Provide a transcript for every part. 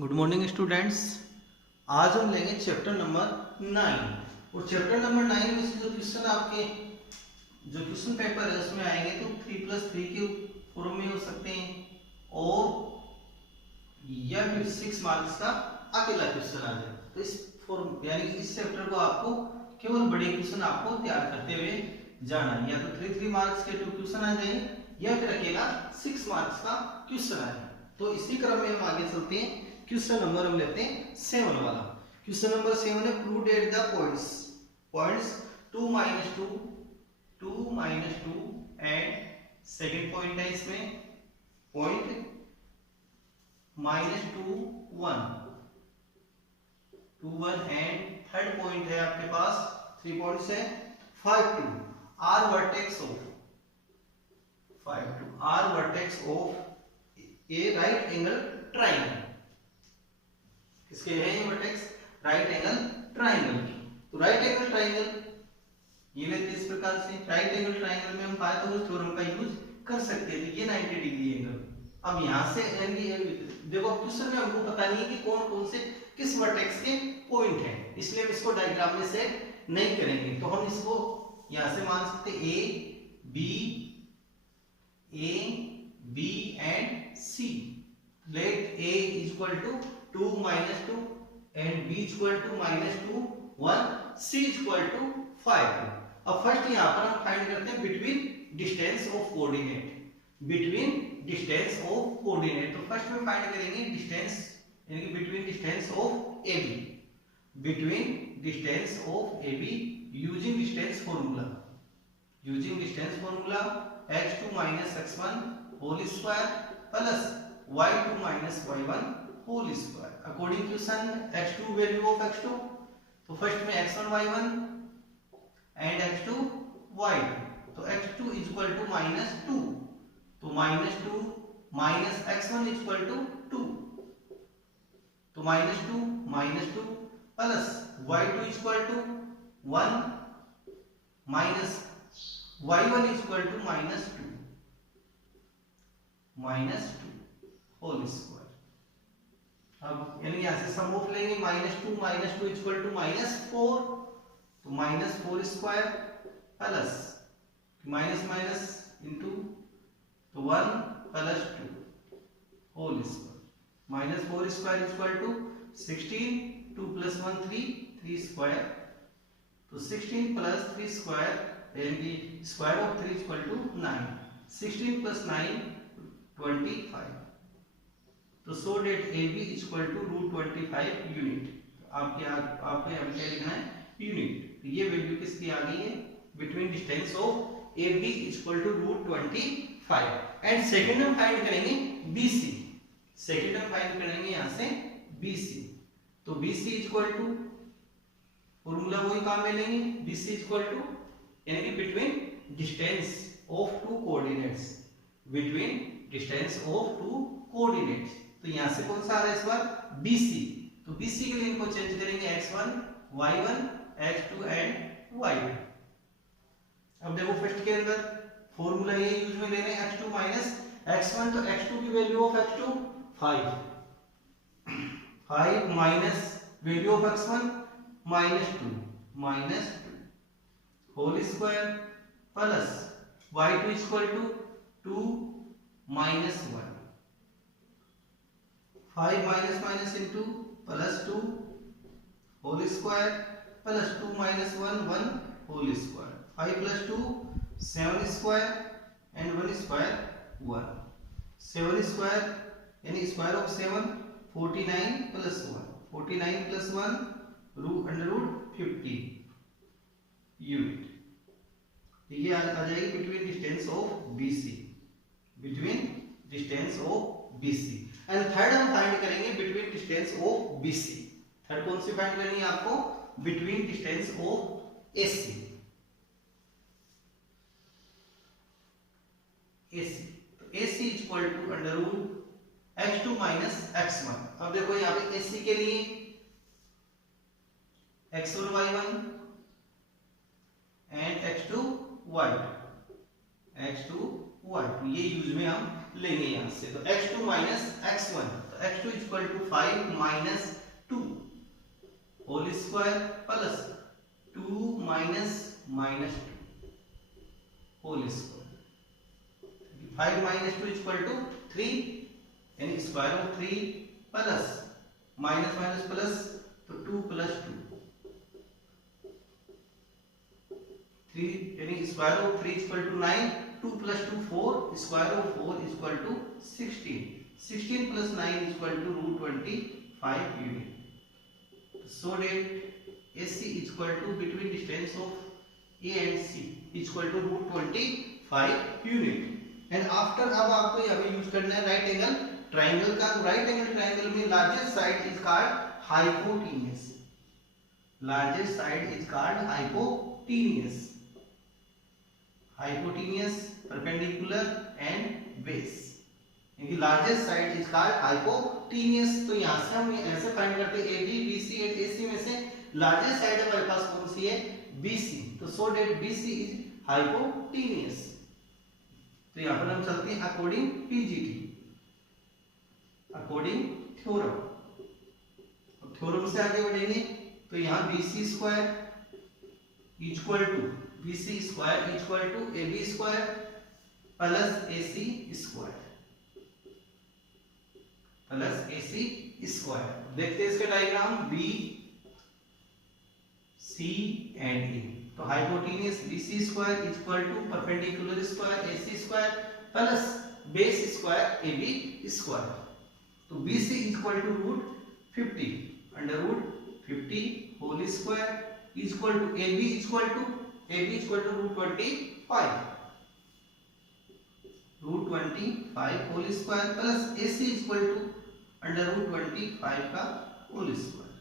Good morning students. आज हम लेंगे चैप्टर नंबर 9 और चैप्टर नंबर 9 में से जो क्वेश्चन आपके जो क्वेश्चन पेपर है उसमें आएंगे तो 3+3 के फॉर्म में हो सकते हैं और या फिर 6 मार्क्स का अकेला क्वेश्चन आ जाए। तो इस फॉर्म यानी इस चैप्टर को आपको केवल बड़े क्वेश्चन आपको तैयार करते हुए जाना है। या तो 3 मार्क्स के 2 क्वेश्चन आ जाए या फिर अकेला 6 मार्क्स का क्वेश्चन आ जाए। तो इसी क्रम में हम आगे चलते हैं। क्वेश्चन नंबर हम लेते हैं 7 वाला। क्वेश्चन नंबर 7 है prove that the points 2 -2 and second point है इसमें पॉइंट -2 1 एंड थर्ड पॉइंट है आपके पास 3 पॉइंट्स है 5 2 are vertex of a right angle triangle. किसके हैं ये वर्टेक्स? Right angle triangle. तो राइट एंगल ट्राइंगल ये लेते इस प्रकार से। राइट एंगल ट्राइंगल में हम पाइथागोरस थ्योरम का यूज कर सकते थे। ये 90 डिग्री एंगल। अब यहां से देखो क्वेश्चन में हमको पता नहीं है कि कौन कौन से किस वर्टेक्स के पॉइंट है, इसलिए हम इसको डायग्राम में सेट नहीं करेंगे। तो हम इसको यहां से मान सकते A B and C. Let A equal to 2 -2 and b equal to -2 1 c equal to 5 2। अब फर्स्ट यहां पर हम फाइंड करते हैं बिटवीन डिस्टेंस ऑफ कोऑर्डिनेट। तो फर्स्ट में फाइंड करेंगे डिस्टेंस यानी कि between distance of ab using distance formula x2 - x1 whole square plus y2 - y1 whole square. According question x2 value of x2, तो फर्स्ट में x1 y1 and x2 y2। तो x2 equal to -2, तो -2 minus x1 equal to 2, तो -2 plus y2 equal to 1 minus y1 equal to -2 whole square. अब यानी यहां से सम of लेंगे -2 इक्वल टू -4, तो -4 square plus minus minus into तो 1 plus 2 whole square. -4 square equal to 16, 2 + 1 3 square, तो 16 प्लस 3 स्क्वायर यानी स्क्वायर ऑफ 3 इक्वल टू 9। 16 + 9 25। तो so that AB equal to √25 unit. आपके यहाँ क्या लिखना है? यूनिट। तो ये वैल्यू किसकी आ गई है? Between distance of AB equal to √25 and second हम फाइंड करेंगे BC। यहाँ से BC। तो BC इक्वल टू फॉर्मूला वही काम में लेंगे। BC इक्वल टू यानी कि between distance of two coordinates. तो यहां से कौन सा आ रहा है इस बार? BC। तो BC के लिए इनको चेंज करेंगे x1 y1 x2 and y2। अब देखो फर्स्ट के अंदर फॉर्मूला ये यूज में ले रहे हैं x2 - x1, तो x2 की value of x2 5 minus value of x1 -2 whole square plus y2 equal to 2 - 1 5 minus into +2 whole square plus 2 - 1 1 whole square. 5 + 2 7 square and 1 square 1। 7 square यानी स्क्वायर ऑफ 7 49 + 1 49 + 1 √50 यूनिट। ये आ जाएगी between distance of BC। And third हम find करेंगे between distance of BC। Third कौन सी find करनी है आपको? Between distance of AC। तो AC equal to √x2 - x1। अब देखो यहाँ पे AC के लिए x1 y1 and x2 y2 ये यूज में हम लेंगे यहाँ से। तो x2 माइनस x1, तो x2 equal to 5 minus 2 whole square plus 2 minus minus 2 whole square. 5 minus 2 equal to 3 यानी square of 3 plus minus minus plus तो 2 प्लस 2 3 यानी square of 3 equal to 9, 2 plus 2 4, square of 4 equal to 16, 16 plus 9 equal to root 25 unit. So that AC equal to between distance of A and C equal to root 25 unit. And after अब आपको यहाँ पे use करना है right angle triangle का। Right angle triangle में largest side is called hypotenuse, largest side is called hypotenuse, hypotenuse perpendicular and base, यानी largest side is called hypotenuse. तो यहां से हम ऐसे फाइंड करते हैं AB BC एंड AC में से लार्जेस्ट साइड हमारे पास कौन सी है, BC। तो so that BC is hypotenuse. तो यहां पर हम चलते हैं according PGT, according theorem. Theorem से आगे बढ़ेंगे तो यहां BC square equal to BC square equal to AB square plus AC square plus AC square. देखते हैं इसके diagram B C and A। तो hypotenuse BC square equal to perpendicular square AC square plus base square AB square. तो BC equal to root 50 under root 50 whole square equal to AB equal to root 25 whole square plus AC equal to under root 25 का whole square,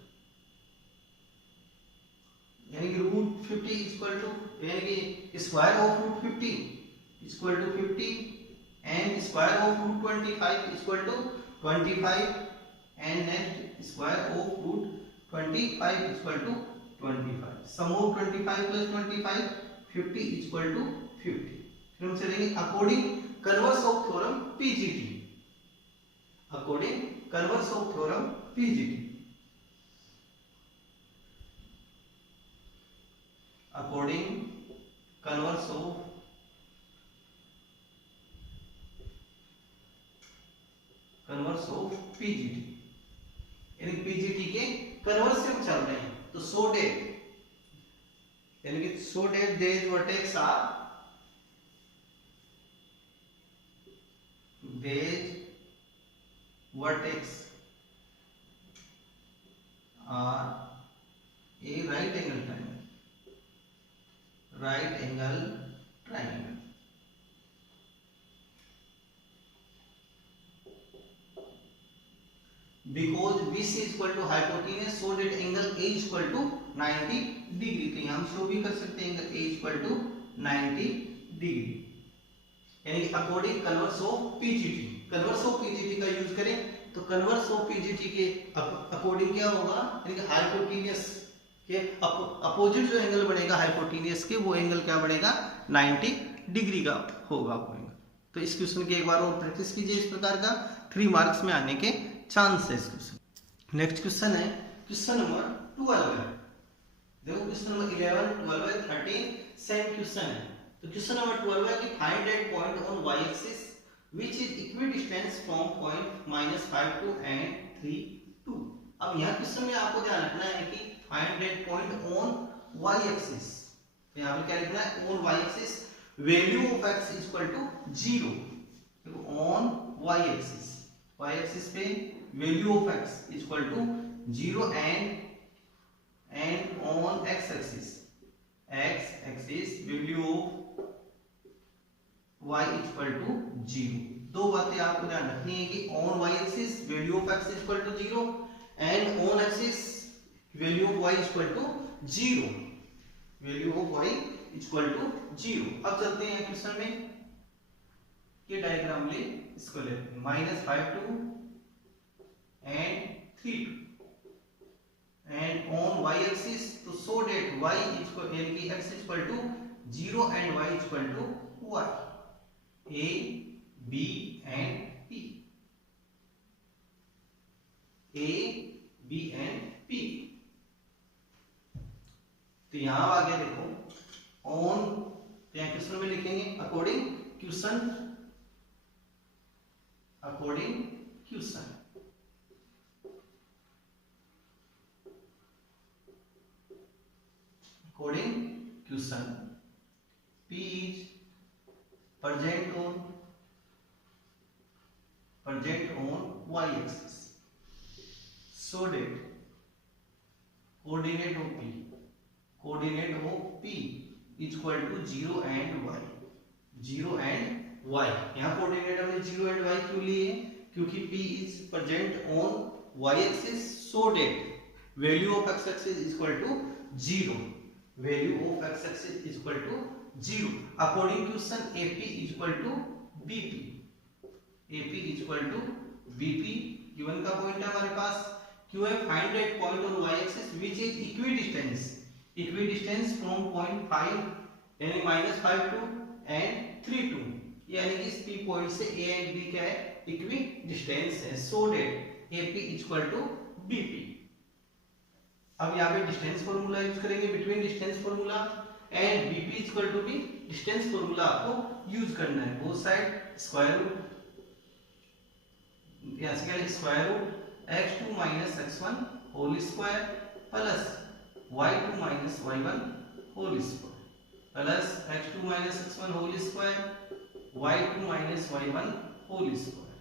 यानी कि root 50 equal to यानी कि square of root 50 equal to 50 and square of root 25 equal to 25 and next square of root 25 equal to 25। Sum of 25 plus 25 50 equal to 50। फिर हम चलेंगे according converse of theorem PGT, according converse of theorem PGT, according converse of PGT, यानी PGT के converse से हम चल रहे हैं। तो सो डेट यानी कि so that their vertex are a right angle triangle, right angle triangle। Because BC is equal to hypotenuse, so that angle A is equal to 90 degree. तो हम शो भी कर सकते हैं angle A is equal to 90 degree, यानी कि according converse of PGT। Converse of PGT का use करें तो कन्वर्स ऑफ PGT के अकॉर्डिंग क्या होगा, यानी कि हाइपोटेन्यूज के अपोजिट जो एंगल बनेगा हाइपोटेन्यूज के, वो एंगल क्या बनेगा 90 डिग्री का होगा वो एंगल। तो इस क्वेश्चन की एक बार और प्रैक्टिस कीजिए, इस प्रकार का 3 मार्क्स में आने के चांस है इस क्वेश्चन। नेक्स्ट क्वेश्चन है क्वेश्चन नंबर 12 है। देखो क्वेश्चन नंबर 11, 12, 13 सेम क्वेश्चन है। तो क्वेश्चन नंबर 12 है कि find that point on y axis which is equidistance from point -5 to and 3 2। अब यहां क्वेश्चन में आपको ध्यान रखना है कि find that point on y axis. तो यहां पे क्या लिखना है, on y axis value of x equal to 0। देखो ऑन y एक्सिस पे value of x equal to 0 and on x axis value of y equal to 0। दो बातें आपको ध्यान रखनी है कि on y axis value of x equal to 0 and on axis value of y equal to 0, value of y equal to 0। अब चलते हैं क्वेश्चन में ये डायग्राम ले, इसको लेते हैं -5 to and 3 and on y axis। तो so that y इक्वल यानी कि x equal to 0 and y equal to y, a b and P, A B and P. तो यहां आगे देखो ऑन, तो यहां क्वेश्चन में लिखेंगे according question, according question, according question P is present on y axis so that coordinate of P is equal to 0 and y, 0 and y। यहाँ coordinate हमने 0 and y क्यों लिए? क्योंकि P is present on y axis so that value of x axis is equal to 0, value of x axis is equal to 0 according to question AP is equal to BP, AP is equal to BP। Given का point है हमारे पास QF, find that point on y axis which is equidistance, equidistance from point 5 यानी -5 to and 3 to, यानी कि इस P point से A and B क्या है? इक्विडिस्टेंस है, so that AP is equal to BP। अब यहाँ पे डिस्टेंस फॉर्मूला यूज करेंगे, between distance formula and BP is equal to भी डिस्टेंस फॉर्मूला आपको यूज करना है। बोथ साइड स्क्वायर रूट, यहां से क्या है square root x2 - x1 whole square plus y2 - y1 whole square plus x2 - x1 whole square y2 - y1 whole square.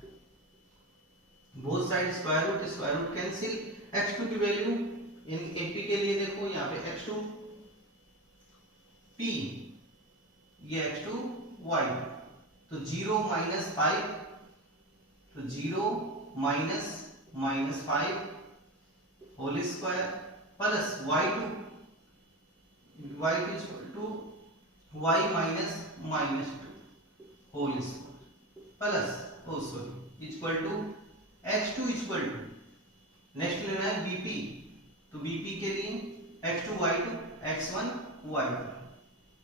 Both side square root cancel, x2 की value in AP के लिए देखो यहाँ पे x2 P, ये x2 y, तो 0 - 5, तो 0 - 5 whole square plus y2 equal to y - 2 whole square plus equal to x2 equal to next लेना है BP, तो BP के लिए x2 y2 x1 y1,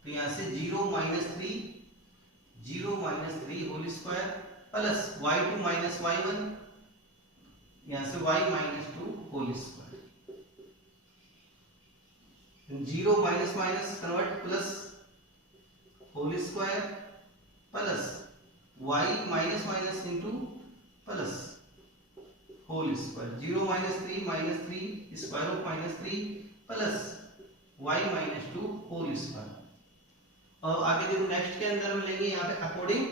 तो यहां से 0 - 3 whole square plus y2 - y1, यहां से y - 2 whole square, 0 - convert plus whole square plus y - into plus whole square, 0 - 3 square of -3 plus y - 2 whole square. और आगे देखो नेक्स्ट के अंदर में लेंगे यहाँ पे अकॉर्डिंग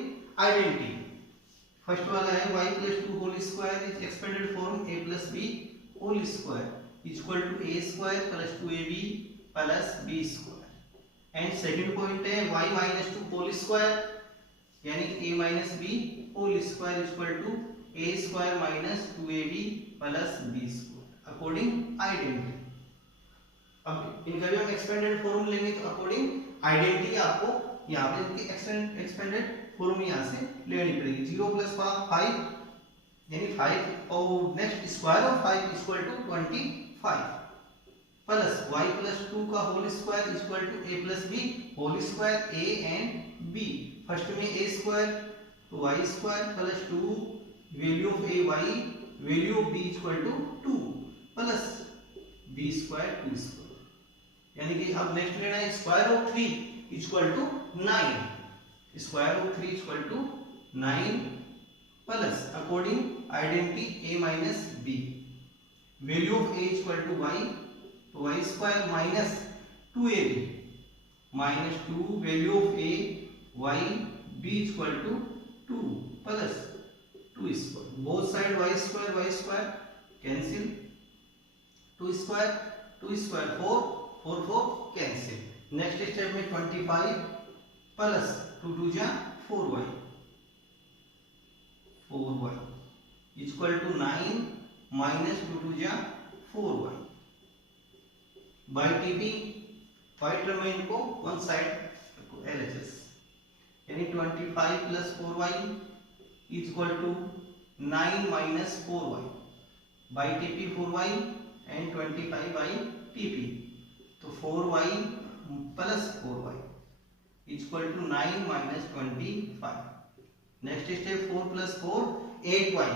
आइडेंटिटी। फर्स्ट वाला है y + 2 whole square is expanded form a + b whole square equal to a square plus 2ab plus b square. And second point है y - 2 होल स्क्वायर यानी a - b whole square equal to a square minus 2ab plus b square according identity. अब इनका भी हम expanded form लेंगे, तो according identity आपको यहाँ पे इनकी एक्सपेंडेड फॉर्म यहाँ से लेनी पड़ेगी। 0 + 5 यानी 5 और next square of 5 equal to 25 plus y + 2 का whole square equal to a + b whole square a and b। First में a स्क्वायर तो y square plus 2 value of a y value of b equal to 2 plus b square 2 square, यानी कि अब next लेना है square of 3 equal to 9, square of 3 equal to 9 plus according identity a - b value of a equal to y, तो y square minus 2ab minus 2 value of a y b equal to 2 plus 2 square. Both side y square cancel, 2 square 4 4 cancel. Next step में 25 plus 2 2 जा 4y equal to 9 minus 2 2 जा 4y by TP white remain को one side LHS यानी 25 plus 4y equal to 9 minus 4y by TP 4y and 25 by TP, तो 4y plus 4y equal to 9 minus 25 next step 4 + 4 8y,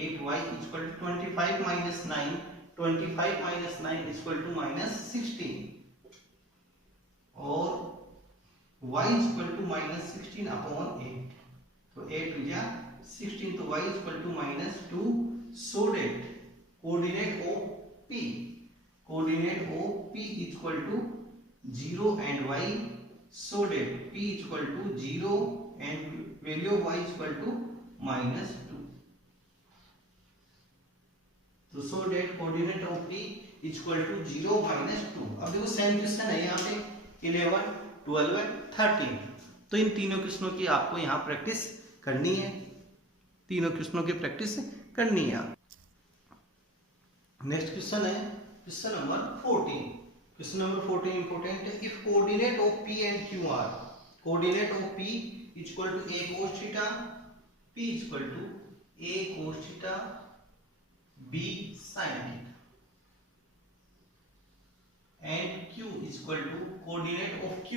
8y equal to 25 - 9, 25 - 9 equal to -16 और y equal to -16/8, तो 8 हो गया 16, तो y equal to -2, so that coordinate OP equal to 0 and y, so that p equal to 0 and value of y equal to -2, तो so that coordinate of p equal to 0 -2। अब देखो same question है यहाँ पे 11, 12, 13, तो इन तीनों क्वेश्चनों की आपको यहाँ प्रैक्टिस करनी है, तीनों क्वेश्चनों की प्रैक्टिस करनी है। नेक्स्ट क्वेश्चन है question number 14। Question number 14 important है। If coordinate of p and q are, coordinate of p equal to a cos theta, p equal to a cos theta, b sin theta, and q equal to coordinate of q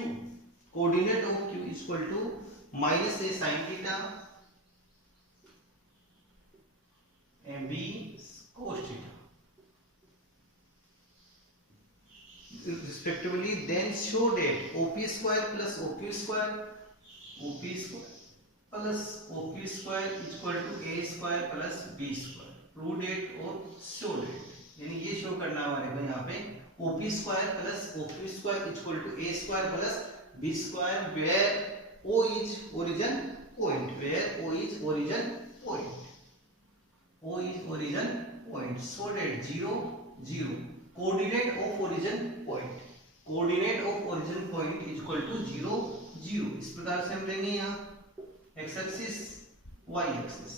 equal to -a sin theta and b cos theta respectively, then show that OP square plus OQ square equal to A square plus B square, prove that और show that, यानी ये show करना हमारे को यहाँ पे OP square plus OQ square equal to A square plus B square where O is origin point, so that 0 0 coordinate of origin point equal to 0 0, इस प्रकार से हम लेंगे यहाँ x axis y axis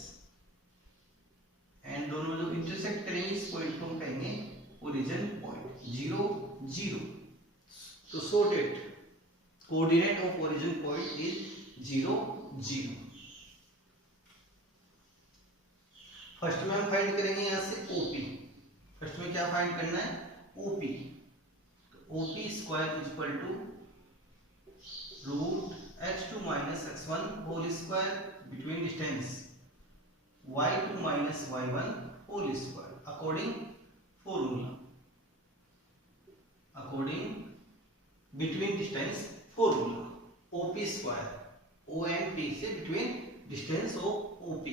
and दोनों जो इंटरसेक्ट करेंगे इस पॉइंट को हम कहेंगे ओरिजिन पॉइंट 0 0, तो so that coordinate of origin point is 0 0। First में हम फाइंड करेंगे यहाँ से OP, फर्स्ट में क्या फाइंड करना है OP, तो OP square equal to √x2 - x1 whole square between distance y2 - y1 whole square, according formula, between distance formula, OP square O and P से बिटवीन डिस्टेंस ऑफ OP।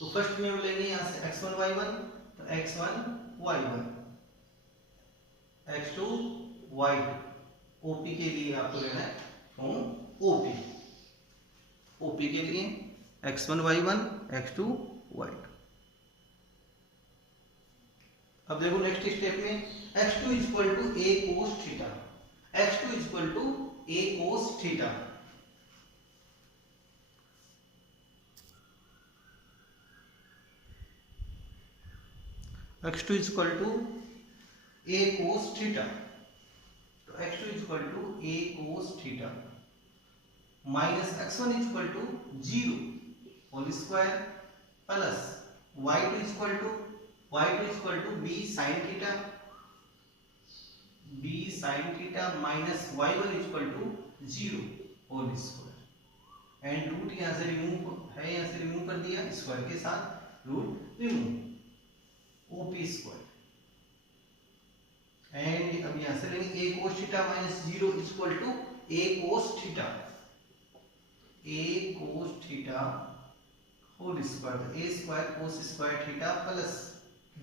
तो first में हम लेंगे यहाँ से x1 y1, तो x1 y1, x2 y2, OP के लिए आपको लेना है फ्रॉम OP के लिए x1 y1 x2 y2। अब देखो नेक्स्ट स्टेप में x2 equal to a cos theta, x2 equal to a cos theta, x2 equal to a cos theta, तो x2 equal to a cos theta minus x1 equal to 0 whole square plus y2 equal to b sin theta minus y1 equal to 0 whole square, and root यहाँ से remove कर दिया square के साथ, root remove OP square, and अब यहां से लेंगे a cos theta minus 0 equal to a cos theta whole square, a square cos square theta plus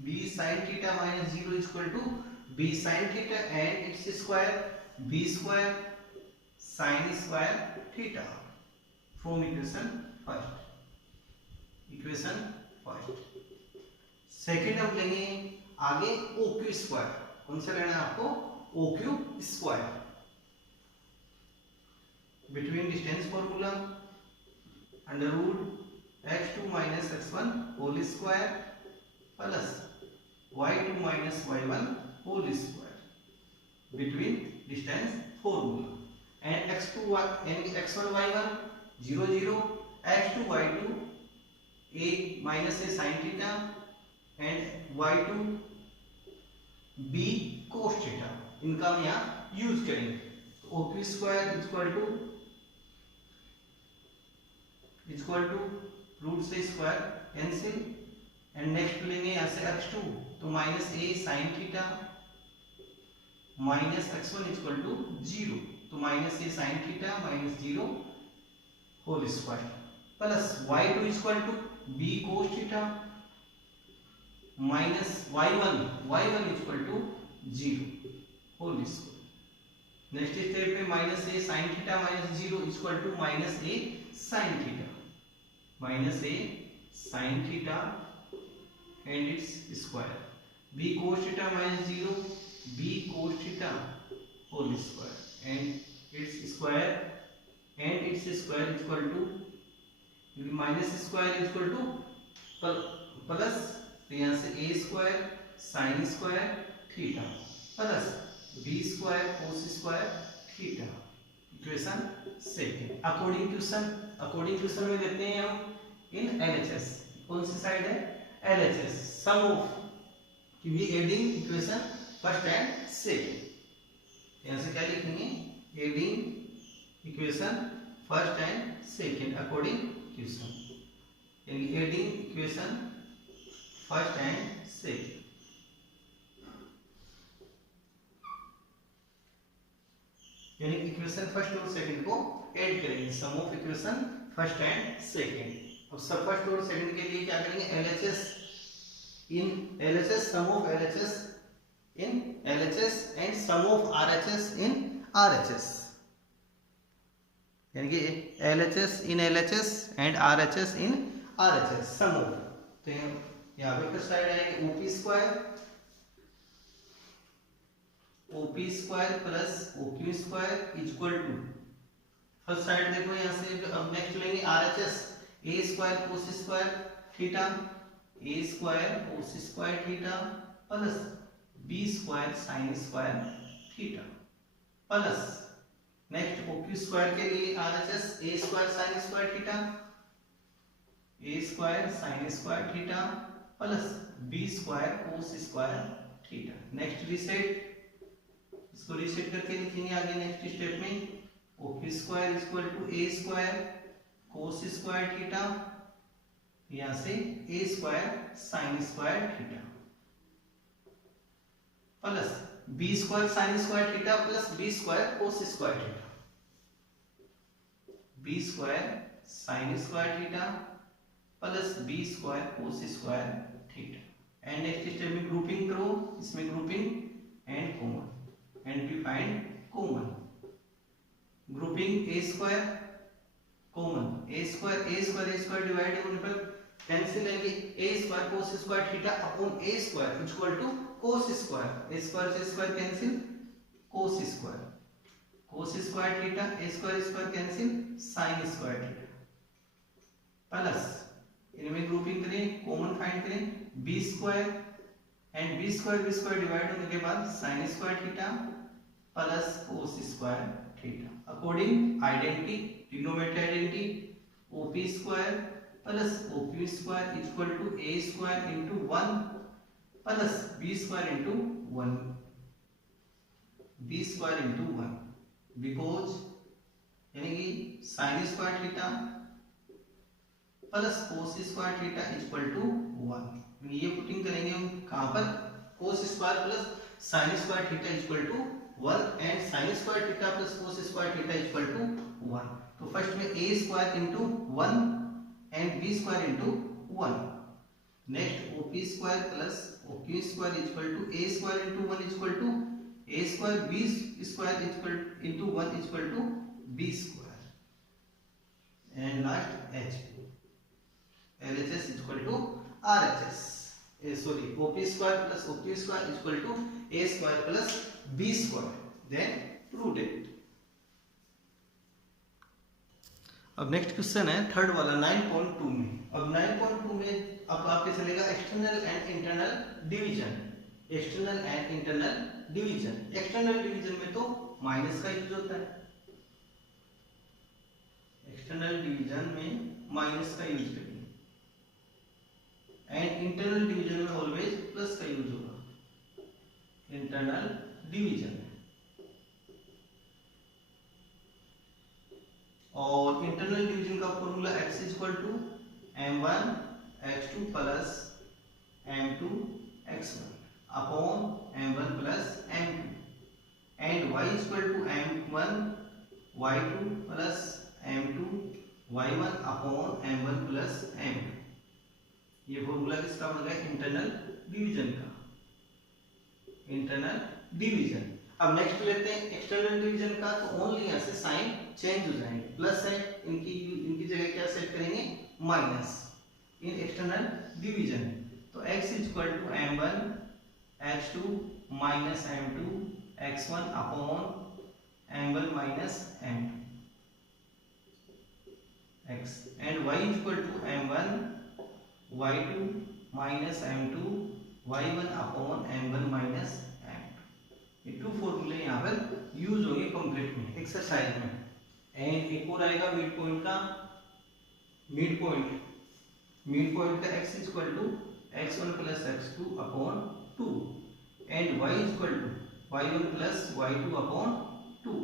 b sin theta minus 0 equal to b sin theta and it's square b square sin square theta from equation first. Second हम लेंगे आगे OQ square, कौन सा लेना है आपको OQ square, between distance formula under root x2 - x1 whole square plus y2 - y1 whole square between distance formula, and x1 y1 0 0, x2 y2 a minus a sin theta and y2 b cos theta, इनका हम यहाँ use करेंगे। तो OQ square equal to equal to root से square cancel, and next लेंगे यहाँ से x2 तो minus a sine theta minus x1 equal to 0 तो minus a sine theta minus 0 whole square plus y2 equal to b cos theta minus y1 equal to 0 whole square. Next step पे minus a sine theta minus 0 equal to minus a sine theta and it's square, b cos theta minus 0 b cos theta whole square and it's square equal to minus square equal to plus, तो यहाँ से a square sine square theta plus b square cos square theta. Equation second. According question में देते हैं हम इन LHS, कौन सी साइड है LHS, सम ऑफ कि we adding equation first and second. यहाँ से क्या लिखेंगे adding equation first and second according question, यानी adding equation first and second. यानी इक्वेशन फर्स्ट और सेकंड को ऐड करेंगे, sum of equation first and second. अब सब फर्स्ट और सेकंड के लिए क्या करेंगे LHS in LHS, sum of LHS in LHS and sum of RHS in RHS, यानी कि LHS in LHS and RHS in RHS sum of. तो यहाँ पे किस साइड आएगी OP square plus OQ square equal to, first side देखो यहाँ से। अब नेक्स्ट लेंगे RHS a square cos square theta plus b square sine square theta plus next OQ square के लिए RHS a square sine square theta plus b square cos square theta. Next reset, इसको reset करके लिखेंगे आगे next step में OQ square equal to a square cos square theta, यहां से a square sine square theta plus b square sine square theta plus b square cos square theta, b square sine square theta plus b square cos square theta. And next step में grouping करो, इसमें grouping and common and we find common grouping a square common a square divide होने पर cancel लेंगे a square cos square theta upon a square equal to cos square, a square से square cancel cos square theta a square cancel sine square theta plus इनमें grouping करें common find करें b square and b square divide होने के बाद sine square theta plus cos square theta. According identity trigonometry identity OP square plus OQ square equal to a square into 1 plus b square into 1 because यानी कि sine square theta plus cos square theta equal to 1। ये putting करेंगे हम कहां पर cos square plus sine square theta equal to 1 and sine square theta plus cos square theta equal to 1। तो first में a square into 1 and b square into 1, next OP square plus OQ square equal to a square into 1 equal to a square b square equal into 1 equal to b square and last h LHS equal to RHS sorry OP square plus OQ square equal to a square plus b square, then prove it. अब next question है third वाला 9.2 में। अब 9.2 में अब आपके चलेगा external and internal division. External division में तो माइनस का यूज होता है, एक्सटर्नल डिवीजन में माइनस का यूज करेंगे एंड इंटरनल डिवीजन में ऑलवेज प्लस का यूज होगा। इंटरनल डिवीजन और इंटरनल डिवीजन का formula x m1 x2 plus m2 x1 upon m1 plus m2 and y is equal to m1 y2 plus m2 y1 upon m1 plus m2। ये formula किसका बन गया? Internal division का, internal division. अब next लेते हैं external division का। तो ओनली यहाँ से साइन चेंज हो जाएंगे, प्लस है, इनकी जगह क्या सेट करेंगे? Minus in external division. तो x is equal to m1 x2 minus m2 x1 upon m1 minus m2 x and y is equal to m1 y2 minus m2 y1 upon m1 minus m2। ये to फॉर्मूले यहाँ पर use होंगे complete में exercise में। And एक और आएगा मिड पॉइंट का, मिड पॉइंट का x is equal to x1 plus x2 upon 2 and y is equal to y1 plus y2 upon 2।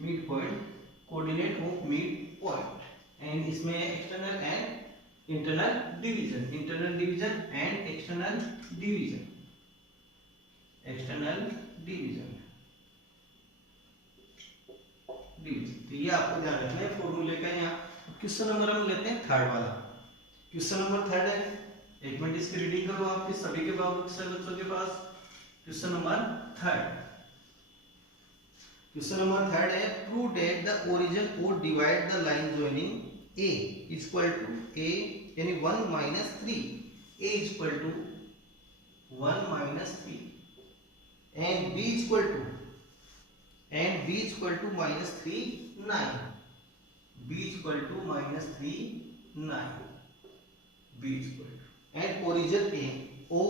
Mid point, coordinate of mid point. And इसमें external and internal division, internal division and external division, external division division. तो ये आपको ध्यान रखना है फॉर्मूले का। यहाँ क्वेश्चन नंबर हम लेते हैं थर्ड वाला। क्वेश्चन नंबर थर्ड है, एक मिनट इसकी रीडिंग करो आपके सभी के पास, बच्चों के पास। Question number third, question number third है प्रूव दैट द ओरिजिन और divide the line joining a is equal to a यानी 1 minus 3, a is equal to 1 minus 3 and b is equal to minus 3 9, b is equal to minus 3 9, b is equal to and origin a o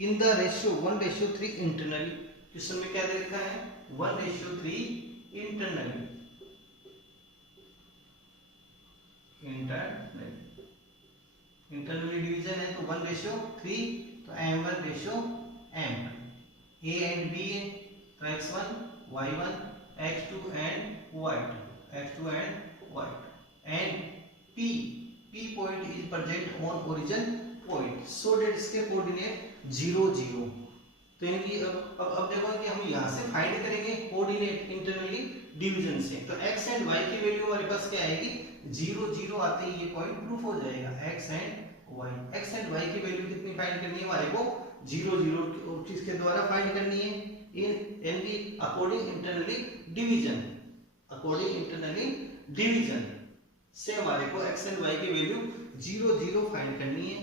in the ratio 1:3 internally। Question में क्या दे रखा है? 1:3 internally, internally division है तो 1:3, तो m1:m2, a and b है तो x1 y1 x2 and y2 and p point is present on origin point so that इसके कोऑर्डिनेट 0 0। तो यानी अब देखो कि हम यहाँ से फाइंड करेंगे कोऑर्डिनेट इंटरनली डिवीजन से। तो x एंड y की वैल्यू हमारे पास क्या आएगी? 0 0 आते ही ये पॉइंट प्रूफ हो जाएगा। x एंड y की वैल्यू कितनी फाइंड करनी है हमारे को? 0 0 किसके द्वारा फाइंड करनी है? इन दी अकॉर्डिंग इंटरनली डिवीजन से हमारे को x एंड y की वैल्यू 0 0 फाइंड करनी है।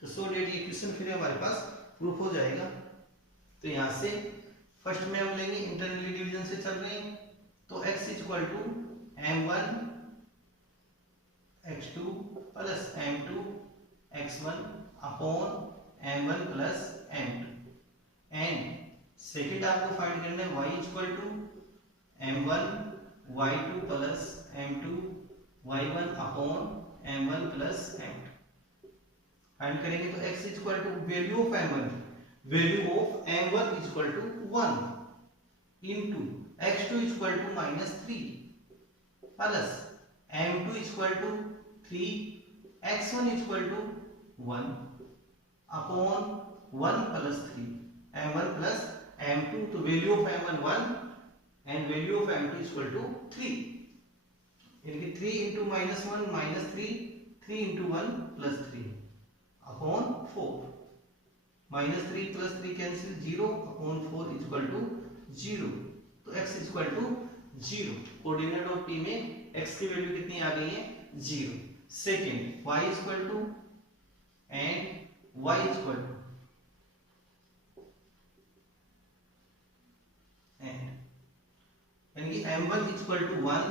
तो सो दैट ये क्वेश्चन फिर हमारे पास प्रूफ हो जाएगा। तो यहाँ से फर्स्ट में हम लेंगे इंटरनली डिवीजन से चल रहे हैं। तो x is equal to m1 x2 plus m2 x1 upon m1 plus m2 and second आपको फाइंड करना है y is equal to m1 y2 plus m2 y1 upon m1 plus m2 find करेंगे। तो x is equal to value of m1 is equal to 1 into x2 is equal to -3 plus m2 is equal to 3 x1 is equal to 1 upon 1 plus 3 m1 plus m2। तो value of m1 1 and value of m2 is equal to 3 यानी 3 into -1 -3 3 into 1 plus 3 upon 4 -3 plus 3 cancel 0 upon 4 is equal to 0। तो x is equal to 0। Coordinate of p में x की वैल्यू कितनी आ गई है? 0। Second y is equal to and y is equal to यानी m1 is equal to 1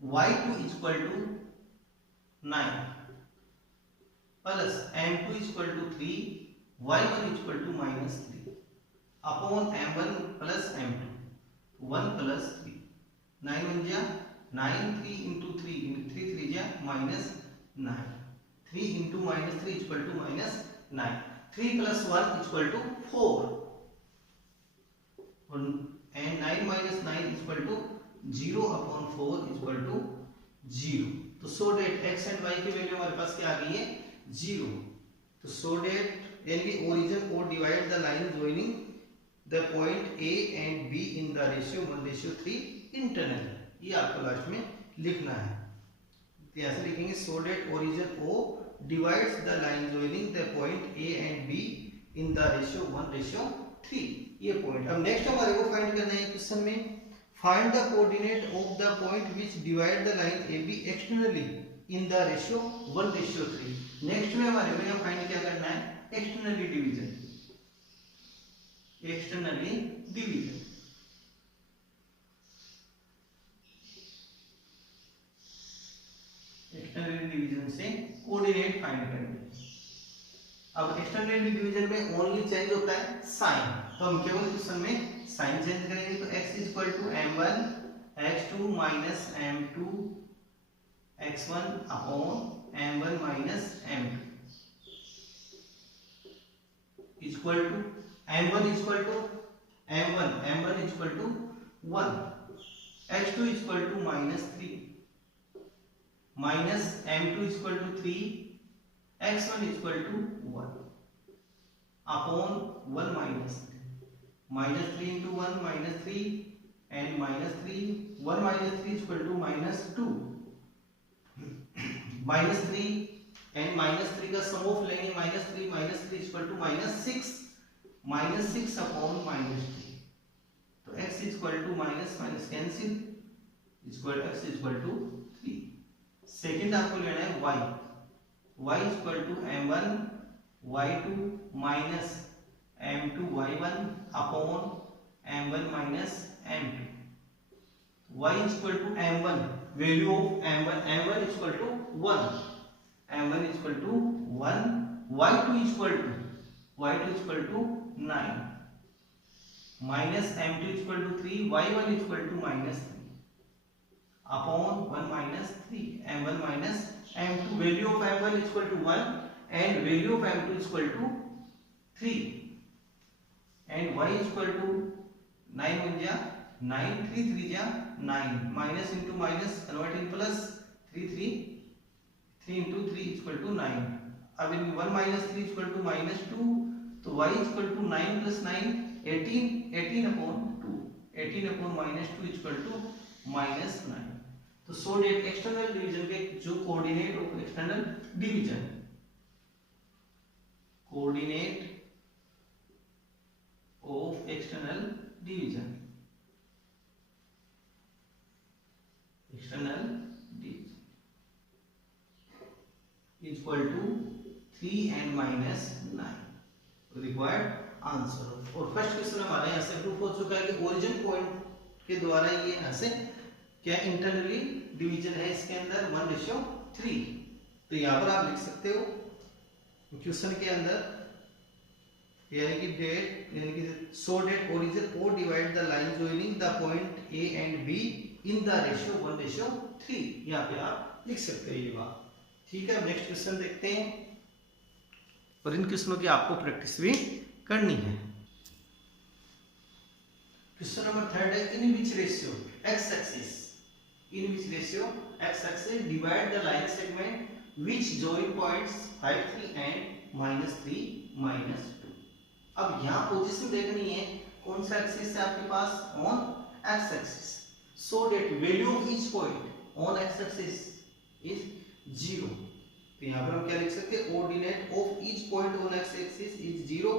y2 is equal to 9 plus m2 is equal to 3 y1 is equal to -3 upon m1 plus m2 1 plus 3 9 बन गया 9 3 into 3 into 3 3 जा -9 3 into -3 is equal to -9 3 plus 1 is equal to 4 and 9 minus 9 is equal to 0 upon 4 is equal to 0। तो so date x and y की value हमारे पास क्या आ गई है 0। तो सो डेट यानी कि origin O divide the line joining the point A and B in the ratio 1:3 internal. ये आपको लास्ट में लिखना है। तो ऐसे लिखेंगे so that origin O divides the line joining the point A and B in the ratio 1:3। ये point. अब नेक्स्ट हमारे को फाइंड करना है क्वेश्चन में, find the coordinate of the point which divide the line AB externally in the ratio 1:3। Next में हमारे को फाइंड क्या करना है externally division. Externally division externally division से कोऑर्डिनेट फाइंड करेंगे। अब एक्सटर्नल डिवीजन में ओनली चेंज होता है साइन, तो हम केवल क्वेश्चन में साइन चेंज करेंगे। तो x equal to m1 x2 minus m2 x1 upon m1 minus m2 equal to m1 equal to m1 equal to 1 x2 equal to -3 minus m2 equal to 3 x1 equal to 1 upon 1 minus 3 into 1 -3 and -3 1 -3 equal to -2 -3 and -3 का सम of लेंगे -3 equal to -6 upon -2। तो x equal to minus minus cancel equal x equal to 3। Second आपको लेना है y equal to m1 y2 minus m2 y1 upon m1 minus m2। y equal to m1 value of m1 equal to 1 m1 equal to 1 y2 equal to 9 minus m2 equal to 3 y1 equal to -3 upon 1 minus 3 m1 minus m2। Value of m1 equal to 1 and value of m2 equal to 3 and y equal to 9 बन जा 9 3 3 जा 9 minus into minus convert in plus 3 into 3 equal to 9। अब इनमें 1 minus 3 equal to -2, तो y equal to 9 plus 9 18 upon 2 18 upon -2 equal to -9। तो so that external division के जो coordinate of external division equal to 3 and -9 required answer. और first question हमारा यहाँ से प्रूफ हो चुका है कि ओरिजिन पॉइंट के द्वारा ये यहाँ से क्या इंटरनली डिवीजन है इसके अंदर 1:3। तो यहाँ पर आप लिख सकते हो क्वेश्चन के अंदर यानी कि डेट यानी कि so that origin O divide the line joining the point A and B in the ratio 1:3। यहाँ पे आप लिख सकते हो ये बात। ठीक है, नेक्स्ट क्वेश्चन देखते हैं और इन क्वेश्चनों की आपको प्रैक्टिस भी करनी है। क्वेश्चन नंबर 3 है in which ratio x axis divide the line segment which join points 5 3 and -3 -2। अब यहाँ पोजीशन देखनी है कौन सा एक्सिस है आपके pass on x axis. So that value of each point on x axis is 0। तो यहाँ पर हम क्या लिख सकते हैं ordinate of each point on x axis is 0।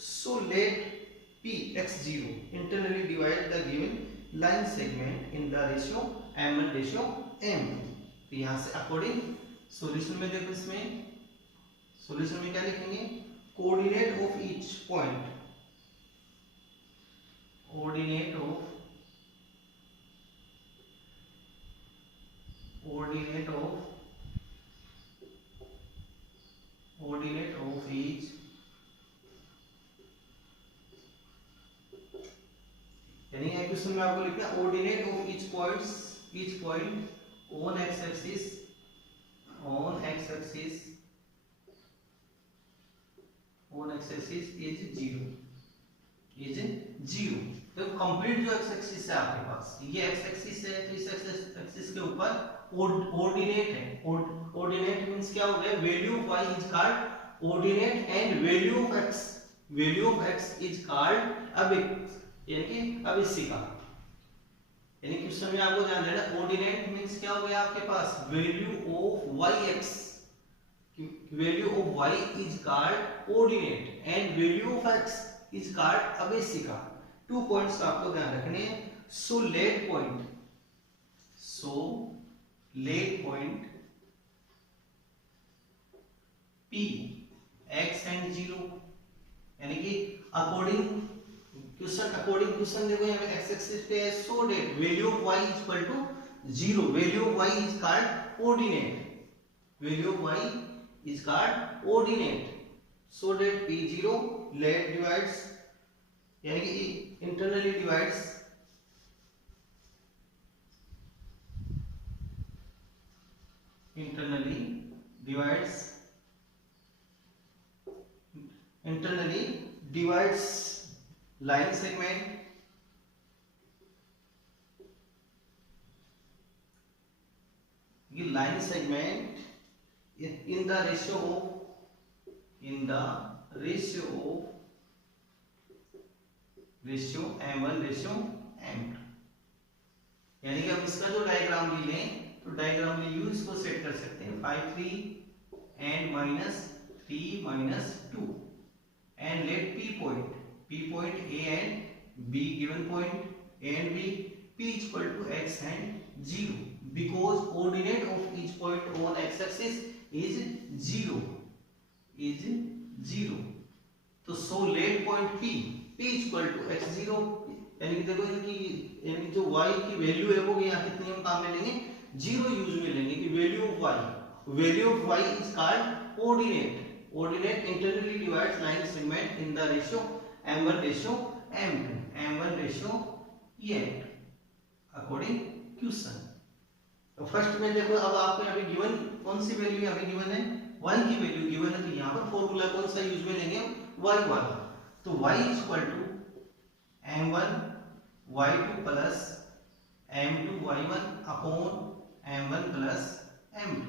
So let p x0 internally divide the given line segment in the ratio m1:m2। तो यहाँ से अकॉर्डिंग सॉल्यूशन में देखो, इसमें सॉल्यूशन में क्या लिखेंगे coordinate of each point coordinate of each यानी क्वेश्चन में आपको लिखना है ordinate of each point on x axis is 0। तो कंप्लीट जो x एक्सिस है आपके पास ये x एक्सिस है, तो इस x एक्सिस के ऊपर ऑर्डिनेट है। ऑर्डिनेट मींस क्या हो गया, value of y is called ordinate and value of x is called abscissa, यानी कि अबेसिका। यानी क्वेश्चन में आपको ध्यान देना, ऑर्डिनेट मींस क्या हो गया आपके पास, value of yx, value of y is called ordinate and value of x is called abscissa. 2 points आपको ध्यान रखने हैं। So let point P x and 0, यानी कि अकॉर्डिंग क्वेश्चन देखो यहाँ पे x एक्सिस पे है, so that value of y is equal to 0, value of y is called ordinate, value of y is called ordinate, so that P0 let divides, यानी कि internally divides line segment in the ratio m1 ratio m2, यानी कि हम इसका जो diagram भी लें तो डायग्राम में यूज को सेट कर सकते हैं 5 3 and -3 -2 and let P point A and B, given point A and B, P is equal to x and 0 because coordinate of each point on x axis is 0 तो so let point P is equal to x0, यानी कि देखो यानी जो y की value है वो यहाँ कितनी हम काम में लेंगे, 0 यूज में लेंगे कि value of y is called ordinate internally divides line segment in the ratio m1 ratio m2 according question. तो फर्स्ट में देखो, अब आपको यहाँ पे गिवन कौन सी वैल्यू यहाँ पे गिवन है, y की वैल्यू गिवन है, तो यहाँ पर फॉर्मूला कौन सा यूज में लेंगे, y वाला। तो y is equal to m1 y2 plus m2 y1 upon m1 plus m2,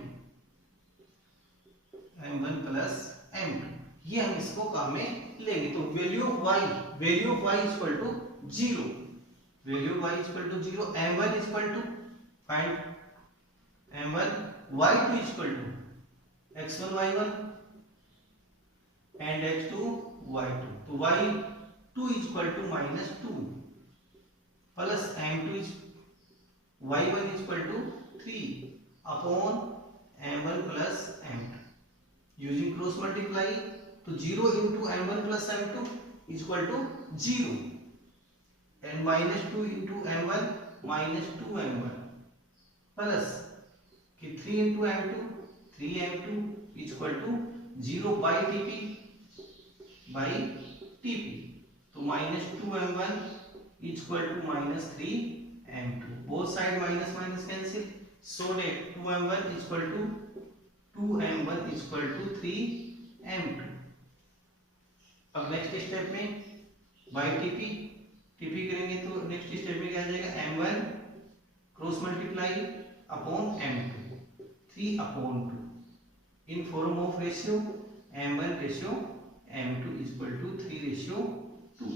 ये हम इसको काम में लेंगे। तो value of y is equal to 0, m1 is equal to find m1 y2 is equal to x1 y1 and x2 y2, तो y2 is equal to -2 plus m2 y1 is equal to 3 upon m1 plus m2, using cross multiply, तो 0 into m1 plus m2 is equal to 0 and -2 into m1 -2m1 plus 3 into m2 3m2 is equal to 0 by tp, तो -2m1 is equal to -3m2, both side minus cancel, so that 2m1 is equal to 3m2। अब next step में बाई टीपी करेंगे तो next step में क्या आ जाएगा, m1 cross multiply upon m2 3 अपॉन 2 in form of ratio m1 ratio m2 is equal to 3 ratio 2,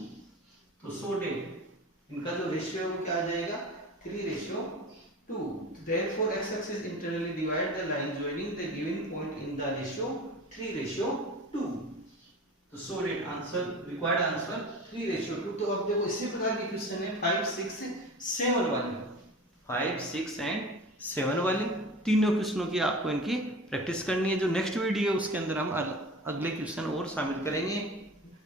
तो सो डेट इनका जो रेशियो है वो क्या आ जाएगा, 3 ratio 2, therefore x axis internally divide the line joining the given point in the ratio 3 ratio 2, तो so that answer required answer 3 ratio 2। तो अब देखो इसी प्रकार की क्वेश्चन है 5 6 7 वाली, 5 6 एंड 7 वाली तीनों क्वेश्चनों की आपको इनकी प्रैक्टिस करनी है। जो नेक्स्ट वीडियो है उसके अंदर हम अगले क्वेश्चन और शामिल करेंगे,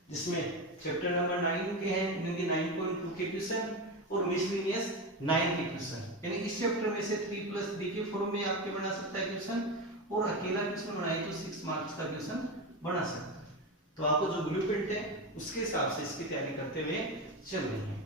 जिसमें चैप्टर नंबर 9 के हैं, यानी 9.2 के क्वेश्चन और मिसलेनियस 9 के क्वेश्चन, यानी इस चैप्टर में से 3+3 के फॉर्म में आपके बना सकता है क्वेश्चन, और अकेला क्वेश्चन बनाए तो 6 मार्क्स का क्वेश्चन बना सकता है। तो आपको जो ब्लूप्रिंट है उसके हिसाब से इसकी तैयारी करते हुए चल रही है।